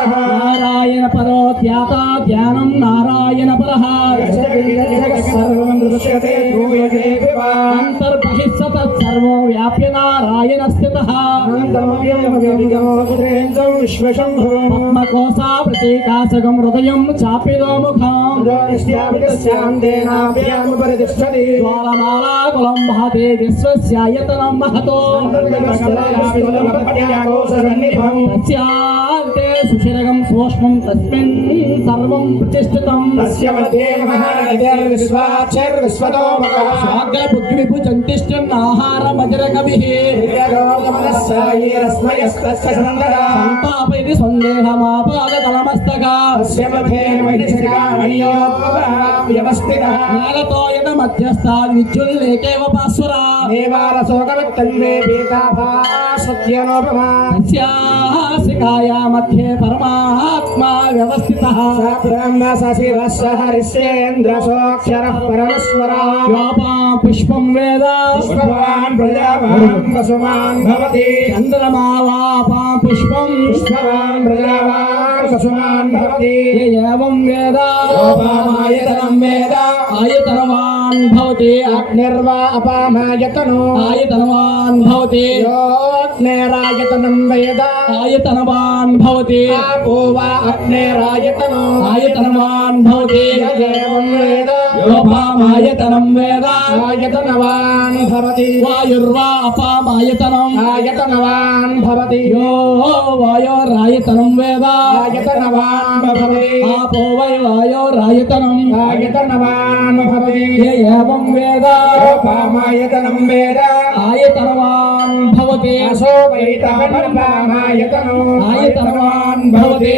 नारायण परो ध्याता ध्यानं नारायण परः अंतर्बहिः सर्वो व्याप्य नारायण स्थितः पद्मकोसा प्रतीकाशकं हृदयं चापिदोमुखं ज्वालमालाकुलं भाति विश्वस्यायतनं महतो तस्यान्ते सुशिरगं सूक्ष्मं तस्मिन् सर्वं प्रतिष्ठितं तस्य मध्ये महानदिर्विश्वाक्षरविश्वतोमुखः स्वाग्रबुद्धिविभुजन्तिष्ठन् आहारमजरकविः सन्तापयति सन्देहमापादतलमस्तका तस्य मध्ये नीलतो यत मध्यस्थाद् विद्युल्लेकेव पास्वरा देवारशोकवत्तन्वे पीताभासत्यनोपमा तस्यासिकाया मध्ये परमात्मा व्यवस्थितः ब्रह्म सशिरः हरिश्चेन्द्रसोऽक्षरः परमेश्वरः योपां पुष्पं वेद पुष्पवान् प्रजावान् वसुमान् भवति चन्द्रमावापां पुष्पं पुष्पवान् प्रजावान् वसुमान् भवति एवं वेद योपामायतनं वेद आयतनवान् भवति अग्निर्वा अपामायतनो आयतनवान् भवति योऽग्नेरायतनं वेद आयतनवान् भवति आपो वा अग्नेरायतनो आयतनवान् भवति एवं वेद योपामायतनं वेद आयतनवान् भवति वायुर्वा अपामायतनम् आयतनवान् भवति यो वायोरायतनं वेद आयतनवान् भवति आपो वै वायोरायतनम् आयतनवान् भवति एवं वेद योपामायतनं वेद आयतनवान् भवति असो वैतमनपामायतनो आयतनवान् भवति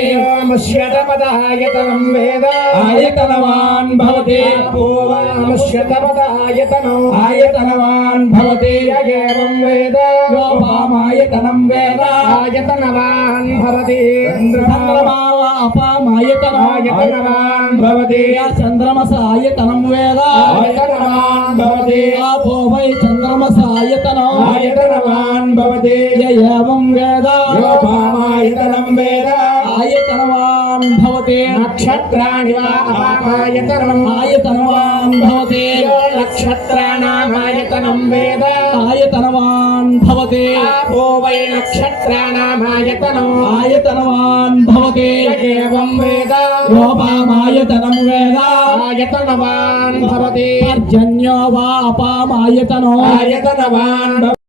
मुष्यतपदायतनं वेद आयतनवान् भवति आपो वा मुष्यतपदायतनो आयतनवान् भवति एवं वेद योपामायतनं वेद आयतनवान् भवति चन्द्रमा अपामायतनायतनवान् भवति चन्द्रमसायतनं वेद आयतनवान् भवति आपो वै चन्द्रमसायतनो आयतनवान् भवति एवं वेद योपामायतनं वेद आयतनवान् भवति नक्षत्राणि वा अपामायतनम् आयतनवान् भवति नक्षत्राणामायतनं वेद आयतनवान् भवति आपो वै नक्षत्राणामायतनो आयतनवान् भवति एवं वेद योपामायतनं वेद आयतनवान् भवति पर्जन्यो वा अपामायतनो आयतनवान्